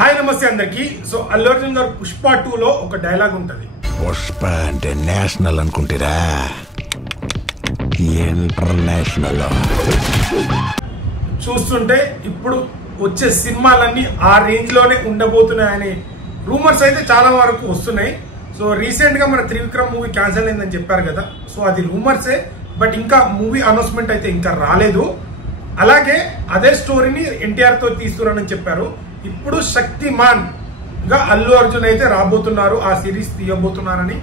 Hi నమస్తే అందరికి. So Allu Arjun గారు పుష్ప 2 లో ఒక డైలాగ్ ఉంటది. పుష్ప అంటే నేషనల్ అనుకుంటారా, ఇంటర్నేషనల్. చూస్తుంటే ఇప్పుడు వచ్చే సినిమాలన్నీ ఆ రేంజ్ లోనే ఉండబోతున్నాయని రూమర్స్ అయితే చాలా వరకు వస్తున్నాయి. సో రీసెంట్ గా మన త్రివిక్రమ్ మూవీ క్యాన్సిల్ అయిందని చెప్పారు కదా, సో అది రూమర్సే, బట్ ఇంకా మూవీ అనౌన్స్మెంట్ అయితే ఇంకా రాలేదు. అలాగే అదే స్టోరీని ఎన్టీఆర్ తో తీస్తున్నారని చెప్పారు. ఇప్పుడు శక్తిమాన్ గా అల్లు అర్జున్ అయితే రాబోతున్నారు, ఆ సిరీస్ తీయబోతున్నారని.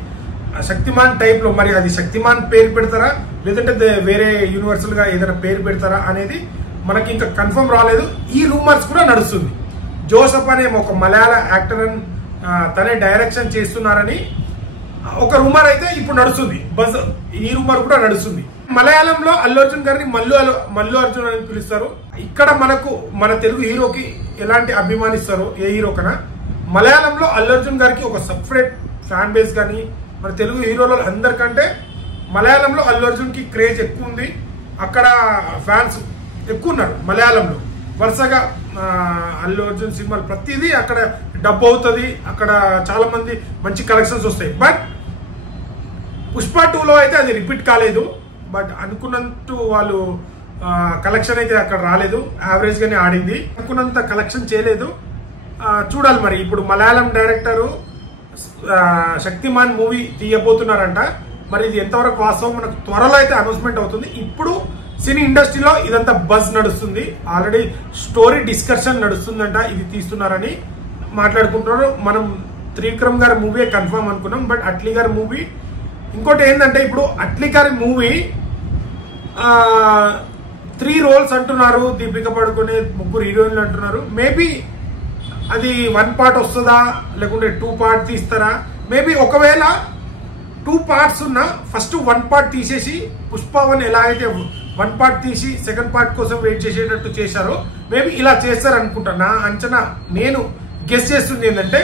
శక్తిమాన్ టైప్ లో మరి అది శక్తిమాన్ పేరు పెడతారా లేదంటే వేరే యూనివర్సల్ గా ఏదైనా పేరు పెడతారా అనేది మనకి ఇంకా కన్ఫర్మ్ రాలేదు. ఈ రూమర్స్ కూడా నడుస్తుంది. జోసఫ్ అనే ఒక మలయాళ యాక్టర్ అని తనే డైరెక్షన్ చేస్తున్నారని ఒక రూమర్ అయితే ఇప్పుడు నడుస్తుంది. బస్ ఈ రూమర్ కూడా నడుస్తుంది. మలయాళంలో అల్లు అర్జున్ గారిని మల్లు అర్జున్ అని పిలుస్తారు. ఇక్కడ మన తెలుగు హీరోకి ఎలాంటి అభిమానిస్తారు ఏ హీరో కన్నా, మలయాళంలో అల్లు అర్జున్ గారికి ఒక సపరేట్ ఫ్యాన్ బేస్ కానీ మన తెలుగు హీరోల అందరికంటే మలయాళంలో అల్లు అర్జున్ కి క్రేజ్ ఎక్కువ ఉంది. అక్కడ ఫ్యాన్స్ ఎక్కువ ఉన్నారు మలయాళంలో. వరుసగా అల్లు అర్జున్ సినిమాలు ప్రతిదీ అక్కడ డబ్ అవుతుంది, అక్కడ చాలా మంది మంచి కలెక్షన్స్ వస్తాయి. బట్ పుష్ప 2 లో అయితే అది రిపీట్ కాలేదు. బట్ అనుకున్నట్టు వాళ్ళు కలెక్షన్ అయితే అక్కడ రాలేదు, యావరేజ్ గానే ఆడింది. అనుకున్నంత కలెక్షన్ చేయలేదు. చూడాలి మరి. ఇప్పుడు మలయాళం డైరెక్టరు శక్తిమాన్ మూవీ తీయబోతున్నారంట. మరి ఇది ఎంతవరకు వాస్తవం మనకు త్వరలో అయితే అనౌన్స్మెంట్ అవుతుంది. ఇప్పుడు సినీ ఇండస్ట్రీలో ఇదంతా బజ్ నడుస్తుంది. ఆల్రెడీ స్టోరీ డిస్కషన్ నడుస్తుందంట, ఇది తీస్తున్నారని మాట్లాడుకుంటున్నారు. మనం త్రివిక్రమ్ గారి మూవీ కన్ఫర్మ్ అనుకున్నాం, బట్ అట్లీ గారి మూవీ. ఇంకోటి ఏంటంటే ఇప్పుడు అట్లీ గారి మూవీ 3 రోల్స్ అంటున్నారు. దీపిక పడుకునే 3 హీరోయిన్లు అంటున్నారు. మేబీ అది 1 పార్ట్ వస్తుందా లేకుంటే 2 పార్ట్ తీస్తారా? మేబీ ఒకవేళ 2 పార్ట్స్ ఉన్నా ఫస్ట్ 1 పార్ట్ తీసేసి పుష్ప 1 ఎలా అయితే 1 పార్ట్ తీసి సెకండ్ పార్ట్ కోసం వెయిట్ చేసేటట్టు చేశారో మేబీ ఇలా చేస్తారు అనుకుంటా. నా అంచనా, నేను గెస్ చేస్తుంది ఏంటంటే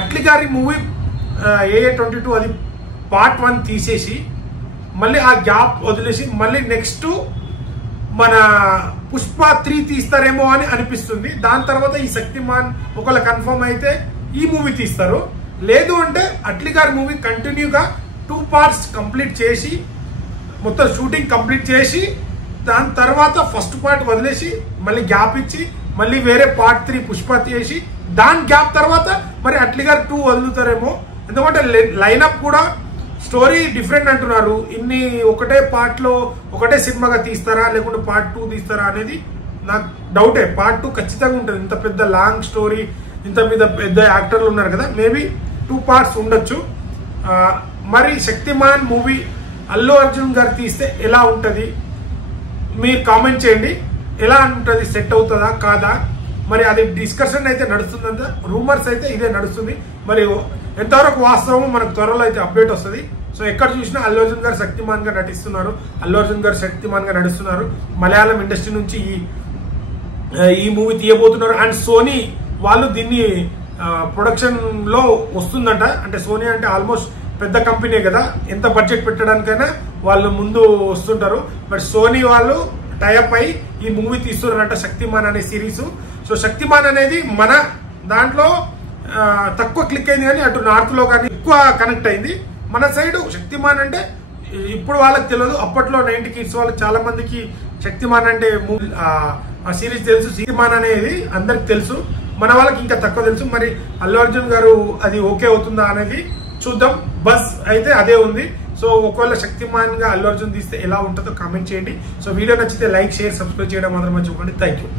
అట్లీ గారి మూవీ AA22 అది పార్ట్ 1 తీసేసి మళ్ళీ ఆ గ్యాప్ వదిలేసి మళ్ళీ నెక్స్ట్ మన పుష్ప 3 తీస్తారేమో అని అనిపిస్తుంది. దాని తర్వాత ఈ శక్తిమాన్ ఒకవేళ కన్ఫర్మ్ అయితే ఈ మూవీ తీస్తారు. లేదు అంటే అట్లీ గారి మూవీ కంటిన్యూగా 2 పార్ట్స్ కంప్లీట్ చేసి మొత్తం షూటింగ్ కంప్లీట్ చేసి దాని తర్వాత ఫస్ట్ పార్ట్ వదిలేసి మళ్ళీ గ్యాప్ ఇచ్చి మళ్ళీ వేరే పార్ట్ 3 పుష్ప చేసి దాని గ్యాప్ తర్వాత మరి అట్లీ గారు 2 వదులుతారేమో. ఎందుకంటే లైనప్ కూడా స్టోరీ డిఫరెంట్ అంటున్నారు. ఇన్ని ఒకటే పార్ట్ లో ఒకటే సినిమాగా తీస్తారా లేకుంటే పార్ట్ 2 తీస్తారా అనేది నాకు డౌటే. పార్ట్ 2 ఖచ్చితంగా ఉంటుంది. ఇంత పెద్ద లాంగ్ స్టోరీ, ఇంత మీద పెద్ద యాక్టర్లు ఉన్నారు కదా, మేబీ 2 పార్ట్స్ ఉండొచ్చు. మరి శక్తిమాన్ మూవీ అల్లు అర్జున్ గారు తీస్తే ఎలా ఉంటుంది మీరు కామెంట్ చేయండి. ఎలా ఉంటుంది, సెట్ అవుతుందా కాదా? మరి అది డిస్కషన్ అయితే నడుస్తుందంట, రూమర్స్ అయితే ఇదే నడుస్తుంది. మరి ఎంతవరకు వాస్తవమో మనకు త్వరలో అయితే అప్డేట్ వస్తుంది. సో ఎక్కడ చూసినా అల్లు అర్జున్ గారు శక్తిమాన్ గా నటిస్తున్నారు, అల్లు అర్జున్ గారు శక్తిమాన్ గా నడుస్తున్నారు. మలయాళం ఇండస్ట్రీ నుంచి ఈ మూవీ తీయబోతున్నారు. అండ్ సోనీ వాళ్ళు దీన్ని ప్రొడక్షన్ లో వస్తుందంట. అంటే సోనీ అంటే ఆల్మోస్ట్ పెద్ద కంపెనీ కదా, ఎంత బడ్జెట్ పెట్టడానికైనా వాళ్ళు ముందు వస్తుంటారు. బట్ సోనీ వాళ్ళు టైఅప్ అయి ఈ మూవీ తీస్తున్నారంట, శక్తిమాన్ అనే సిరీస్. సో శక్తిమాన్ అనేది మన దాంట్లో తక్కువ క్లిక్ అయింది కానీ అటు నార్త్ లో కానీ ఎక్కువ కనెక్ట్ అయింది. మన సైడ్ శక్తిమాన్ అంటే ఇప్పుడు వాళ్ళకి తెలియదు, అప్పట్లో 90 కిడ్స్ వాళ్ళకి చాలా మందికి శక్తిమాన్ అంటే ఆ సిరీస్ తెలుసు. శక్తిమాన్ అనేది అందరికి తెలుసు, మన వాళ్ళకి ఇంకా తక్కువ తెలుసు. మరి అల్లు అర్జున్ గారు అది ఓకే అవుతుందా అనేది చూద్దాం. బస్ అయితే అదే ఉంది. సో ఒకవేళ శక్తిమాన్ గా అల్లు అర్జున్ తీస్తే ఎలా ఉంటుందో కామెంట్ చేయండి. సో వీడియో నచ్చితే లైక్, షేర్, సబ్స్క్రైబ్ చేయడం మాత్రం మర్చిపోకండి. Thank you.